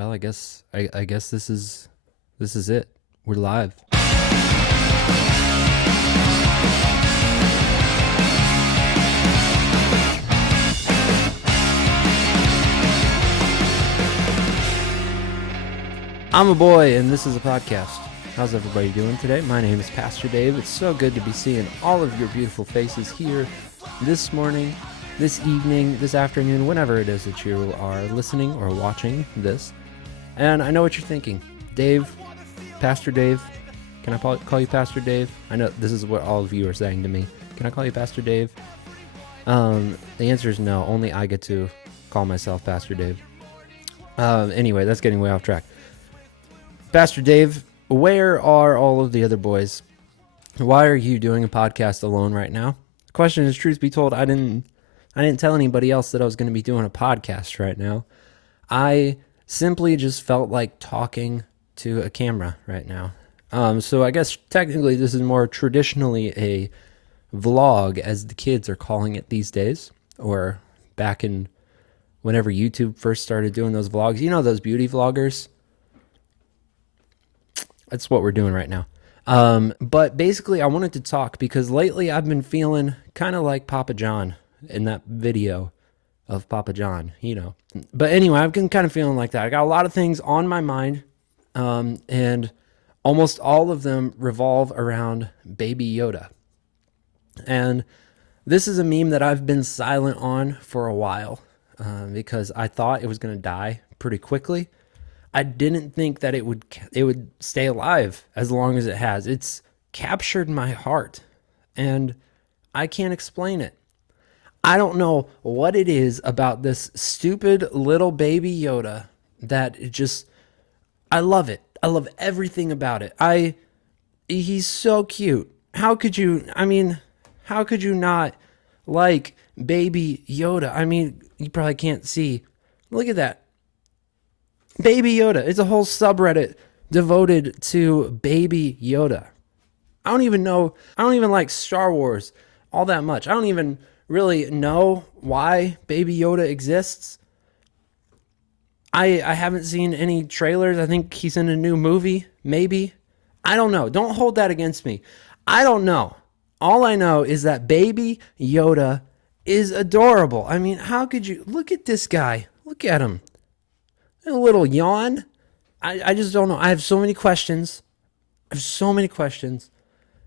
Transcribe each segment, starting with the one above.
Well, I guess this is it. We're live. I'm a boy, and this is a podcast. How's everybody doing today? My name is Pastor Dave. It's so good to be seeing all of your beautiful faces here this morning, this evening, this afternoon, whenever it is that you are listening or watching this. And I know what you're thinking. Dave, Pastor Dave, can I call you Pastor Dave? I know this is what all of you are saying to me. Can I call you Pastor Dave? The answer is no. Only I get to call myself Pastor Dave. Anyway, that's getting way off track. Pastor Dave, where are all of the other boys? Why are you doing a podcast alone right now? The question is, truth be told, I didn't tell anybody else that I was going to be doing a podcast right now. I simply just felt like talking to a camera right now. So I guess technically this is more traditionally a vlog, as the kids are calling it these days, or back in whenever YouTube first started doing those vlogs. You know those beauty vloggers? That's what we're doing right now. But basically I wanted to talk because lately I've been feeling kind of like Papa John in that video of Papa John, you know. But anyway, I've been kind of feeling like that. I got a lot of things on my mind, and almost all of them revolve around Baby Yoda. And this is a meme that I've been silent on for a while, because I thought it was going to die pretty quickly. I didn't think that it would stay alive as long as it has. It's captured my heart, and I can't explain it. I don't know what it is about this stupid little baby Yoda that I love it. I love everything about it. He's so cute. How could you not like Baby Yoda? I mean, you probably can't see. Look at that. Baby Yoda. It's a whole subreddit devoted to Baby Yoda. I don't even like Star Wars all that much. I don't even really know why Baby Yoda exists. I haven't seen any trailers. I think he's in a new movie, maybe. I don't know. Don't hold that against me. I don't know. All I know is that Baby Yoda is adorable. I mean, how could you look at this guy? Look at him. A little yawn. I just don't know. I have so many questions.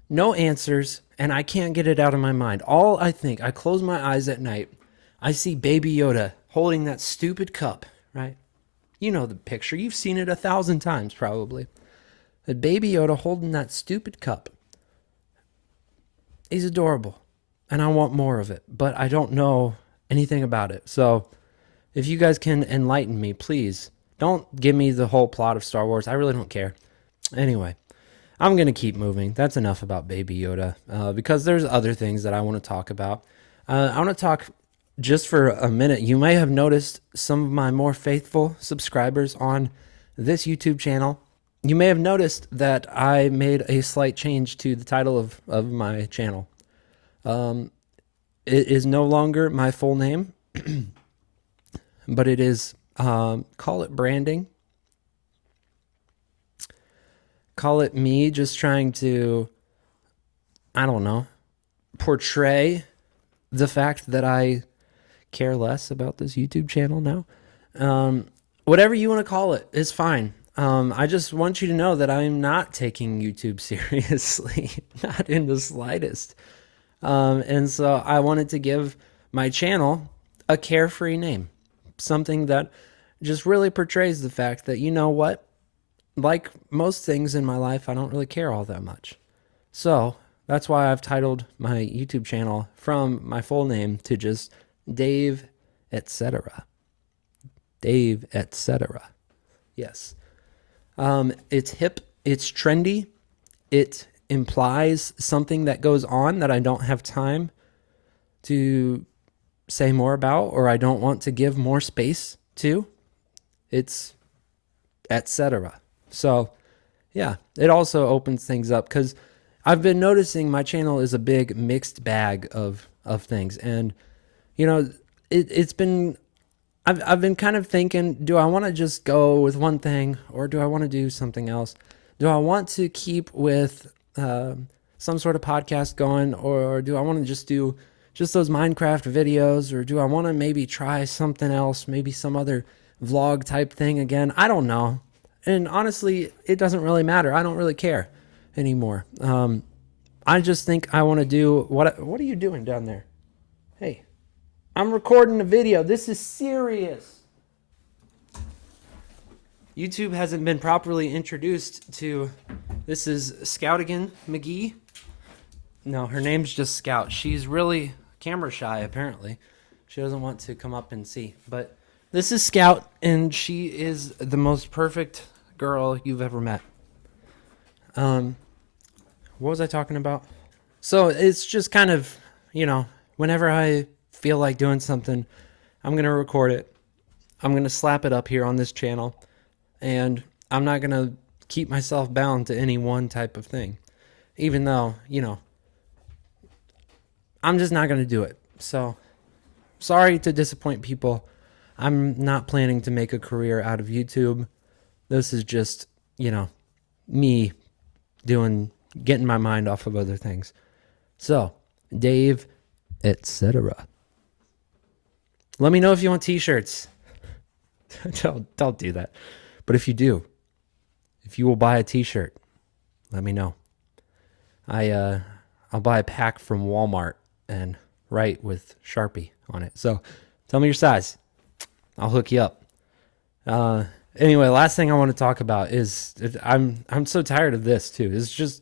No answers, and I can't get it out of my mind. I close my eyes at night, I see Baby Yoda holding that stupid cup, right? You know the picture. You've seen it 1,000 times probably. But Baby Yoda holding that stupid cup. He's adorable, and I want more of it, but I don't know anything about it. So if you guys can enlighten me, please. Don't give me the whole plot of Star Wars. I really don't care. Anyway, I'm going to keep moving. That's enough about Baby Yoda, because there's other things that I want to talk about. I want to talk just for a minute. You may have noticed some of my more faithful subscribers on this YouTube channel. You may have noticed that I made a slight change to the title of my channel. It is no longer my full name. But it is, call it branding. Call it me just trying to, I don't know, portray the fact that I care less about this YouTube channel now. Whatever you want to call it is fine. I just want you to know that I'm not taking YouTube seriously, not in the slightest. And so I wanted to give my channel a carefree name. Something that just really portrays the fact that, you know what, like most things in my life, I don't really care all that much. So that's why I've titled my YouTube channel from my full name to just Dave, etc. Dave, etc. Yes. It's hip, it's trendy, it implies something that goes on that I don't have time to say more about, or I don't want to give more space to. It's etc. So yeah, it also opens things up because I've been noticing my channel is a big mixed bag of things, and you know, it's been I've been kind of thinking, do I want to just go with one thing or do I want to do something else? Do I want to keep with some sort of podcast going, or do I want to just do just those Minecraft videos, or do I want to maybe try something else, maybe some other vlog type thing again? I don't know. And honestly, it doesn't really matter. I don't really care anymore. I just think I want to do what are you doing down there? Hey, I'm recording a video. This is serious. YouTube hasn't been properly introduced to. This is Scoutigan McGee. No, her name's just Scout. She's really camera shy, apparently. She doesn't want to come up and see. But this is Scout, and she is the most perfect girl you've ever met. What was I talking about? So it's just kind of, whenever I feel like doing something, I'm going to record it. I'm going to slap it up here on this channel. And I'm not going to keep myself bound to any one type of thing. Even though, I'm just not going to do it. So, sorry to disappoint people. I'm not planning to make a career out of YouTube. This is just, me getting my mind off of other things. So, Dave, etc. Let me know if you want t-shirts. Don't do that. But if you do, if you will buy a t-shirt, let me know. I'll buy a pack from Walmart and write with Sharpie on it. So tell me your size. I'll hook you up. Anyway, last thing I want to talk about is I'm so tired of this too. It's just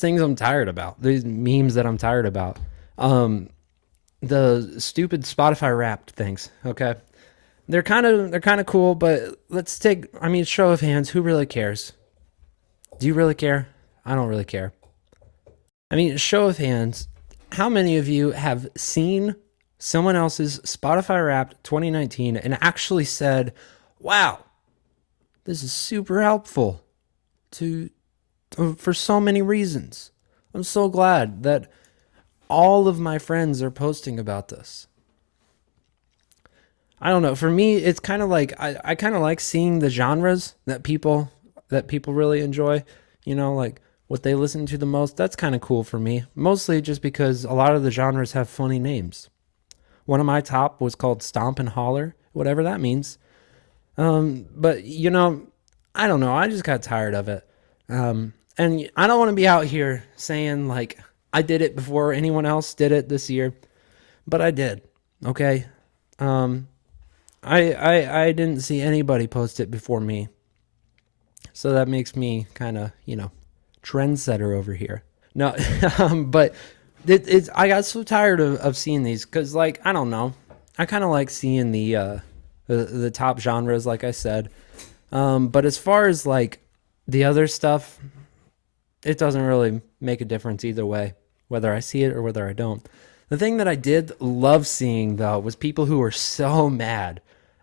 things I'm tired about. These memes that I'm tired about. The stupid Spotify Wrapped things. Okay. They're kind of cool, but show of hands, who really cares? Do you really care? I don't really care. Show of hands, how many of you have seen someone else's Spotify Wrapped 2019 and actually said, wow, this is super helpful for so many reasons. I'm so glad that all of my friends are posting about this. I don't know. For me, it's kind of like I kind of like seeing the genres that people really enjoy. Like what they listen to the most. That's kind of cool for me. Mostly just because a lot of the genres have funny names. One of my top was called Stomp and Holler, whatever that means. But I don't know. I just got tired of it. And I don't want to be out here saying like I did it before anyone else did it this year, but I did. Okay. I didn't see anybody post it before me. So that makes me kind of, trendsetter over here. No, but I got so tired of seeing these because, like, I don't know. I kind of like seeing the top genres, like I said. But as far as, like, the other stuff, it doesn't really make a difference either way, whether I see it or whether I don't. The thing that I did love seeing, though, was people who were so mad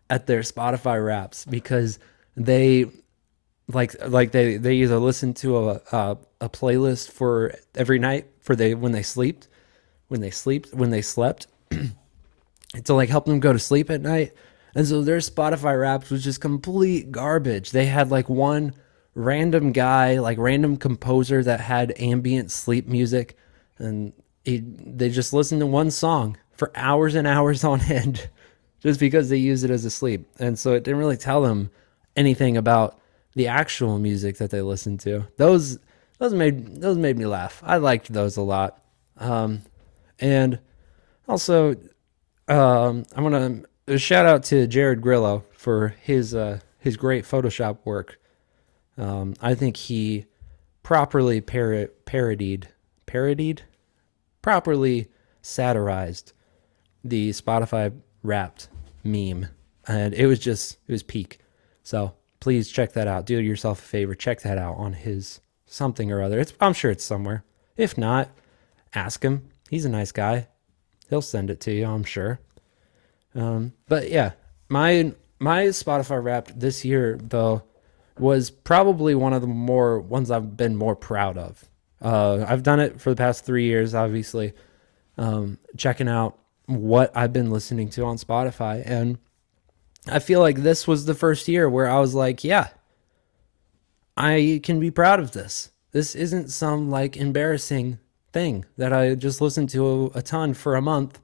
at their Spotify Wraps because they they either listen to a playlist for every night when they slept to like help them go to sleep at night, and so their Spotify Wraps was just complete garbage. They had like one random guy, like random composer that had ambient sleep music, and they just listened to one song for hours and hours on end just because they use it as a sleep. And so it didn't really tell them anything about the actual music that they listened to. Those made me laugh. I liked those a lot. And also, I'm going to shout out to Jared Grillo for his great Photoshop work. I think he properly properly satirized the Spotify Wrapped meme, and it was peak. So please check that out. Do yourself a favor, check that out on his something or other. I'm sure it's somewhere. If not, ask him. He's a nice guy. He'll send it to you, I'm sure. But yeah, my Spotify Wrapped this year though was probably one of the more ones I've been more proud of. I've done it for the past 3 years, obviously, checking out what I've been listening to on Spotify. And I feel like this was the first year where I was like, yeah, I can be proud of this. This isn't some like embarrassing thing that I just listened to a ton for a month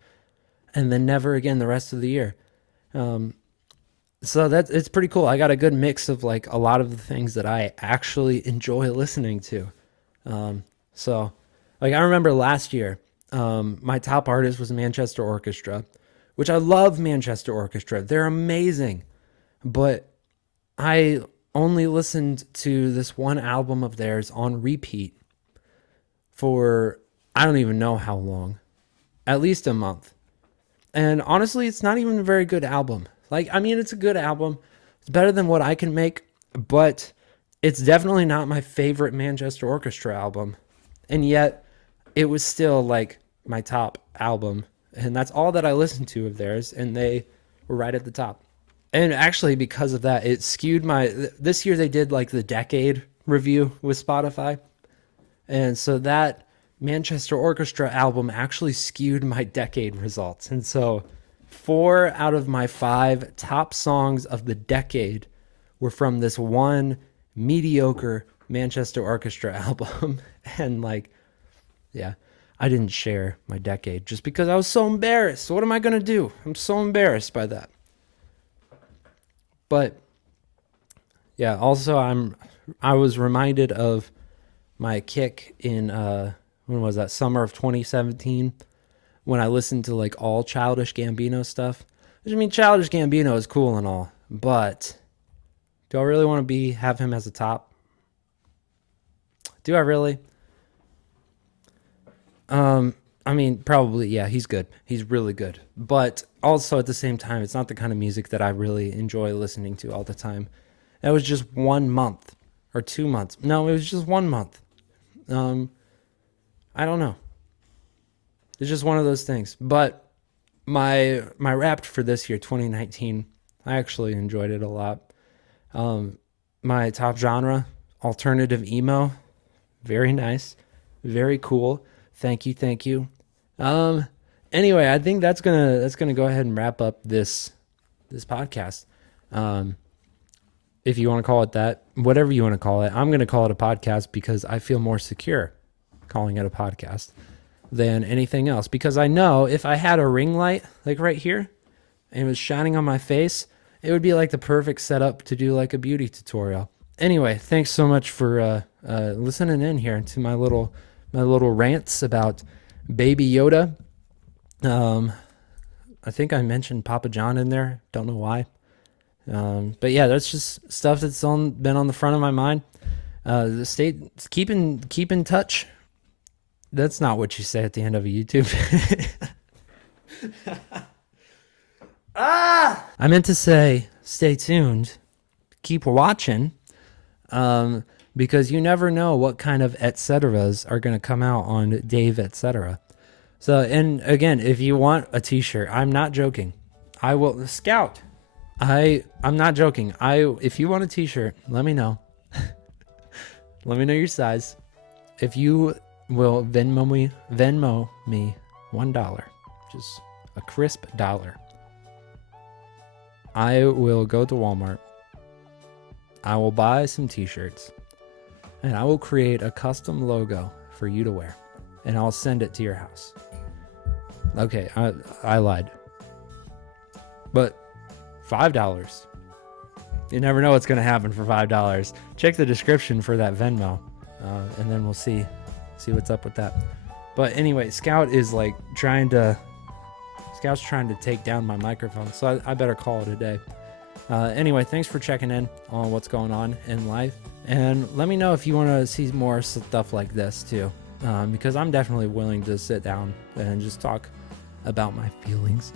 and then never again the rest of the year. So it's pretty cool. I got a good mix of like a lot of the things that I actually enjoy listening to. So like I remember last year, my top artist was Manchester Orchestra, which I love Manchester Orchestra. They're amazing. But I only listened to this one album of theirs on repeat for I don't even know how long. At least a month. And honestly, it's not even a very good album. Like, I mean, it's a good album. It's better than what I can make, but it's definitely not my favorite Manchester Orchestra album. And yet, it was still like my top album. And that's all that I listened to of theirs, and they were right at the top. And actually, because of that, it skewed this year they did like the decade review with Spotify. And so that Manchester Orchestra album actually skewed my decade results. And so 4 out of my 5 top songs of the decade were from this one mediocre Manchester Orchestra album. And like, yeah, I didn't share my decade just because I was so embarrassed. What am I going to do? I'm so embarrassed by that. But yeah, also I was reminded of my kick in when was that, summer of 2017, when I listened to like all Childish Gambino stuff. Which, I mean, Childish Gambino is cool and all, but do I really want to have him as a top? Do I really? I mean, probably, yeah, he's good. He's really good. But also at the same time, it's not the kind of music that I really enjoy listening to all the time. That was just 1 month or 2 months. No, it was just 1 month. I don't know. It's just one of those things. But my Wrapped for this year, 2019, I actually enjoyed it a lot. My top genre, alternative emo. Very nice. Very cool. Thank you. Anyway, I think that's gonna go ahead and wrap up this podcast. If you want to call it that, whatever you want to call it. I'm gonna call it a podcast because I feel more secure calling it a podcast than anything else. Because I know if I had a ring light like right here and it was shining on my face, it would be like the perfect setup to do like a beauty tutorial. Anyway, thanks so much for listening in here to my little rants about Baby Yoda. I think I mentioned Papa John in there. Don't know why. But yeah, that's just stuff that's been on the front of my mind. Keep in touch. That's not what you say at the end of a YouTube. I meant to say, stay tuned. Keep watching. Because you never know what kind of et ceteras are going to come out on Dave Etc. So, and again, if you want a t-shirt, I'm not joking. I will Scout. I'm not joking. If you want a t-shirt, let me know. Let me know your size. If you will Venmo me $1, just a crisp dollar, I will go to Walmart. I will buy some t-shirts. And I will create a custom logo for you to wear. And I'll send it to your house. Okay, I lied. But $5. You never know what's going to happen for $5. Check the description for that Venmo. And then we'll see what's up with that. But anyway, Scout's trying to take down my microphone. So I better call it a day. Anyway, thanks for checking in on what's going on in life. And let me know if you want to see more stuff like this too. Because I'm definitely willing to sit down and just talk about my feelings.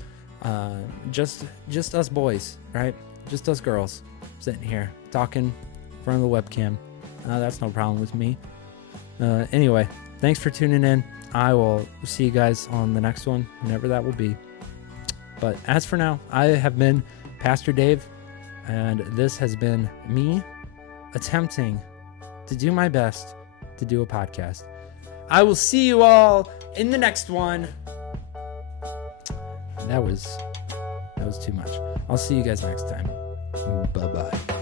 Just us boys, right? Just us girls sitting here talking in front of the webcam. That's no problem with me. Anyway, thanks for tuning in. I will see you guys on the next one, whenever that will be. But as for now, I have been Pastor Dave, and this has been me attempting to do my best to do a podcast. I will see you all in the next one. That was too much. I'll see you guys next time. Bye bye.